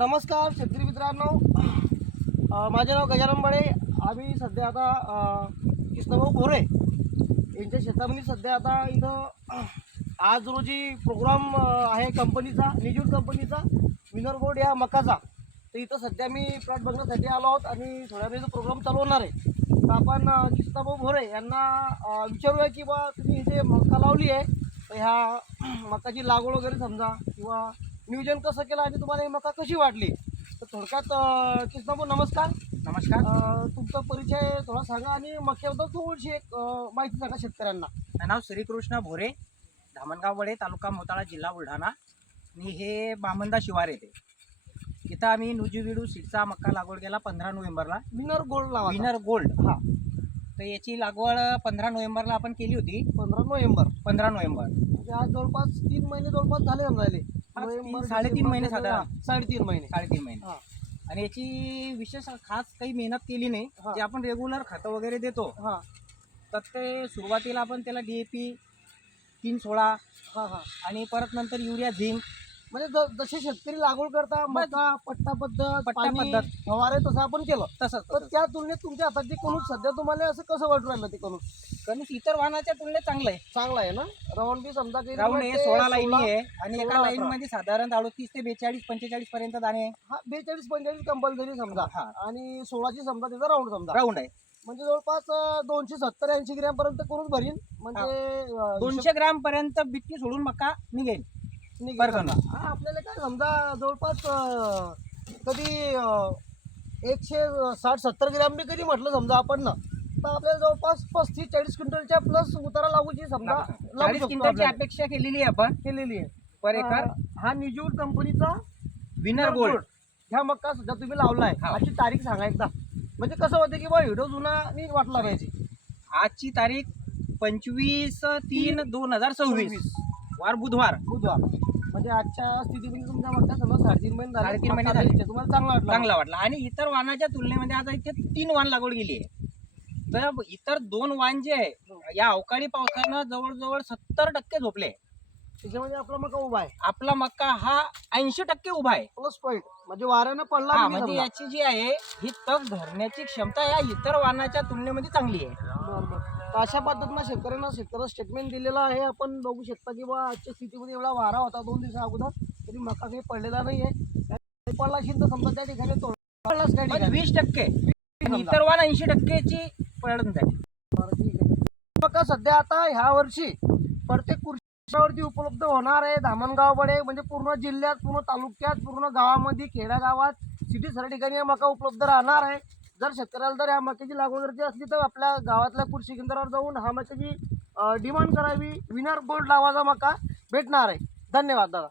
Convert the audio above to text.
नमस्कार शेतकरी मित्रांनो, माझे नाव गजानन बडे. आम्ही सध्या आता कृष्णभाऊ भोरे यांच्या शेतामध्ये सध्या आता इथं आज रोजी प्रोग्राम आहे कंपनीचा, निजूर कंपनीचा विनर गोल्ड या मकाचा. तर इथं सध्या मी प्लॉट बघण्यासाठी आलो आहोत आणि थोड्या वेळेचा प्रोग्राम चालवणार आहे. तर आपण कृष्णभाऊ भोरे यांना विचारूया की बा तुम्ही इथे मका लावली आहे, तर ह्या मकाची लागवड वगैरे समजा किंवा नियोजन कसं केलं आणि तुम्हाला ही मका कशी वाटली. तर थोडक्यात कृष्णभाऊ नमस्कार. नमस्कार. तुमचा परिचय थोडा सांगा आणि मक्याबद्दल थोडीशी एक माहिती सांगा शेतकऱ्यांना. माझं नाव श्रीकृष्ण भोरे, धामणगाव वडे, तालुका मोताळा, जिल्हा बुलढाणा. आणि हे बामंदा शिवार येते. इथं आम्ही नुजीविडू सीडचा मक्का लागवड केला 15 नोव्हेंबरला. विनर गोल्ड लावा. Winner gold. हा, तर याची लागवड 15 नोव्हेंबरला आपण केली होती. 15 नोव्हेंबर. 15 नोव्हेंबर. म्हणजे आज जवळपास 3 महिने जवळपास झाले समजायले. तीन- साडेतीन महिने साधारण. 3.5 महिने. 3.5 महिने. हा आणि याची विशेष खास काही मेहनत केली नाही. हा. जे आपण रेग्युलर खतं वगैरे देतो, हा तर ते सुरुवातीला आपण त्याला DAP 316 हा हा आणि परत नंतर युरिया, झिंक. म्हणजे जसे शेतकरी लागवड करता मका पट्टा पद्धत, पट्टा पाणी, पद्धत. फवारे तसं आपण केलं. तसंच तर त्या तुलनेत तुमच्या हातात जे कणूस सध्या तुम्हाला असं कसं वाटू राहिलं ते कणूस? कणूस इतर वाहनाच्या तुलनेत चांगलं आहे. चांगला आहे ना? राऊंड बी समजा काही राऊंड आहे, 16 लाईन आहे आणि 16, एका लाईन 18. मध्ये साधारण 38 ते 42-45 पर्यंत दाणे आहे. हा 42-45 कंपल्सरी समजा. हा. आणि 16ची समजा त्याचा राऊंड समजा. राऊंड आहे. म्हणजे जवळपास 270-80 ग्रॅम पर्यंत करून भरीन. म्हणजे 200 ग्राम पर्यंत बिट्टी सोडून मका निघेल. निघेल बरं का समजा. हा, आपल्याला काय समजा जवळपास कधी 160-70 ग्रॅम बी कधी म्हटलं समजा आपण ना, तर आपल्याला जवळपास 35-40 क्विंटलच्या प्लस उतारा लागूची समजा लागू 40 शकतो क्विंटलची आपल्याला. अपेक्षा केलेली आहे आपण केलेली आहे पर एकर. हा निजूर कंपनीचा विनर गोल्ड. ह्या मक्का सुद्धा तुम्ही लावलाय. हा. अशी तारीख सांगा एकदा, म्हणजे कसं होतं की बा व्हिडिओ जुना नीट वाटला पाहिजे. आजची तारीख 25/3/2026 वार बुधवार. बुधवार. म्हणजे आजच्या स्थितीमध्ये तुमच्या मक्का समजा 3.5 महिने झाले. 3.5 महिने मक्का झाले. बेचते. तुम्हाला चांगला वाटला? चांगला वाटला. आणि इतर वाहनाच्या तुलनेमध्ये आता इथे 3 वाहन लागवड गेली आहे. तर इतर 2 वाहन जे आहे या अवकाळी पावसानं जवळजवळ 70% झोपले. त्याच्यामध्ये आपला मका उभा आहे आपला मक्का हा 80% उभा आहे. Plus point. म्हणजे वाऱ्यानं पडला हा, नाही म्हणजे समजा. याची जी आहे ही तग धरण्याची क्षमता या इतर वाहनाच्या तुलनेमध्ये चांगली आहे. बरं बरं. तर अशा पद्धतीनं शेतकऱ्याला स्टेटमेंट दिलेलं आहे. आपण बघू शकता की बा आजच्या स्थितीमध्ये एवढा वारा होता 2 दिवसा अगोदर, तरी मका काही पडलेला नाही आहे. पडला असेल तर समजा त्या ठिकाणी तोडलाच काही पण ठिकाणी. 20% समजा. इतर वाहन 80% ची पडण आहे. बरं, ठीक आहे. मका सध्या आता ह्या वर्षी प्रत्येक कृषीवरती उपलब्ध होणार आहे. धामणगावकडे म्हणजे पूर्ण जिल्ह्यात, पूर्ण तालुक्यात, पूर्ण गावामध्ये, खेड्यागावात, सिटी सर्व ठिकाणी हा मका उपलब्ध राहणार आहे. जर शेतकऱ्याला जर ह्या मक्याची लागवड करायची असली तर आपल्या गावातल्या कृषी केंद्रावर जाऊन हा मक्याची डिमांड करावी. विनर गोल्ड नावाचा मका भेटणार आहे. धन्यवाद दादा.